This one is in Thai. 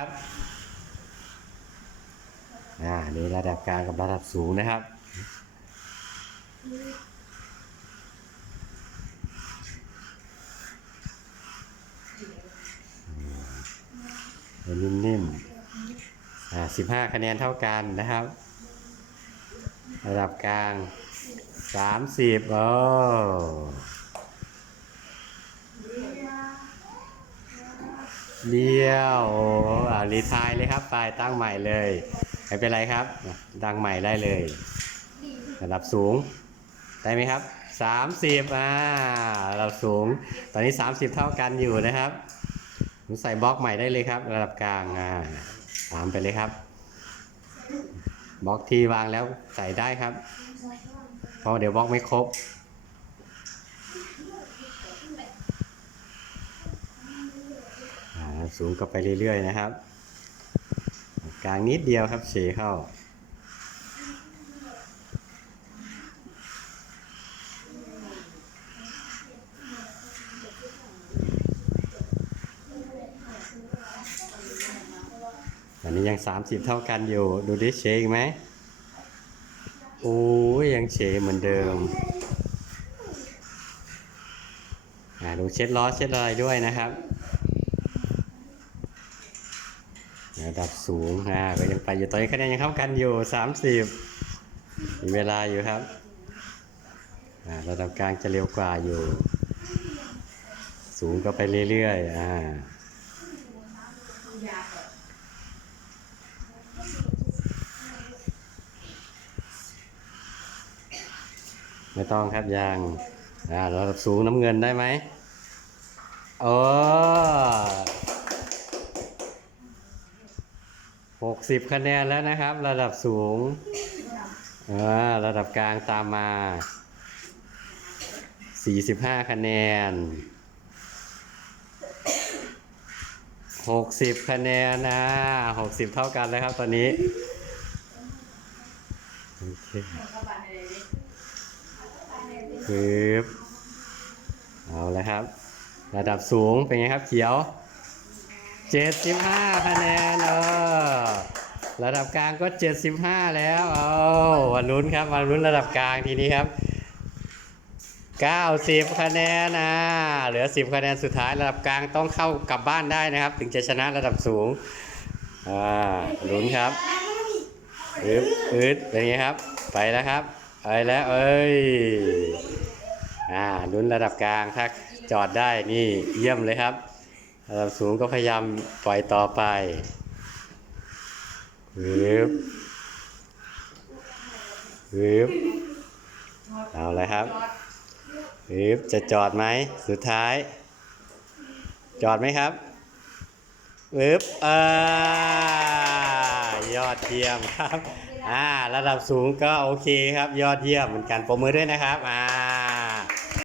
ครับอ่านี่ระดับกลางกับระดับสูงนะครับอืมนิ่มๆอ่าสิบห้าคะแนนเท่ากันนะครับ ระดับกลางสามสิบโอ้ เลี้ยวอ่ารีไทายเลยครับ ไปตั้งใหม่เลย ไม่เป็นไรครับ ตั้งใหม่ได้เลยระดับสูง ได้ไหมครับสามสิบอ่าระดับสูง ตอนนี้สามสิบเท่ากันอยู่นะครับใส่บล็อกใหม่ได้เลยครับ ระดับกลางอ่าตามไปเลยครับบล็อกที่วางแล้วใส่ได้ครับ เพราะเดี๋ยวบล็อกไม่ครบ อ่า สูงก็ไปเรื่อยๆนะครับ กลางนิดเดียวครับเฉเข้า อันนี้ยัง 30 เท่ากันอยู่ ดูดิเชอีกไหมโอ้ยยังเฉเหมือนเดิมอ่าดูเช็ดล้อเช็ดอะไรด้วยนะครับ ระดับสูงอ่าก็ยังไปอยู่ตอนนี้คะแนนยังเท่ากันอยู่30มีเวลาอยู่ครับอ่าระดับกลางจะเร็วกว่าอยู่ สูงก็ไปเรื่อยๆอ่าไม่ต้องครับยังอ่าระดับสูงน้ำเงินได้ไหมโอ้ หกสิบคะแนนแล้วนะครับ ระดับสูงอ่าระดับกลางตามมาสี่สิบห้าคะแนนหกสิบคะแนนนะหกสิบเท่ากันแล้วครับตอนนี้โอเคปึ๊บเอาเลยครับ ระดับสูงเป็นไงครับเขียว 75คะแนนเออระดับกลางก็75แล้วเอาวันลุ้นครับวันลุ้นระดับกลางทีนี้ครับ90คะแนนนะเหลือ10คะแนนสุดท้ายระดับกลางต้องเข้ากลับบ้านได้นะครับ ถึงจะชนะระดับสูงอ่าลุ้นครับอึดอึดเป็นไงครับ ไปแล้วครับไปแล้วเอ้ยอ่าลุ้นระดับกลางถ้าจอดได้นี่เยี่ยมเลยครับ ระดับสูงก็พยายามปล่อยต่อไปฮึบฮึบเอาเลยครับฮึบจะจอดไหมสุดท้าย จอดไหมครับฮึบอ่ายอดเยี่ยมครับ อ่า ระดับสูงก็โอเคครับ ยอดเยี่ยมเหมือนกันปรบมือด้วยนะครับ อ่า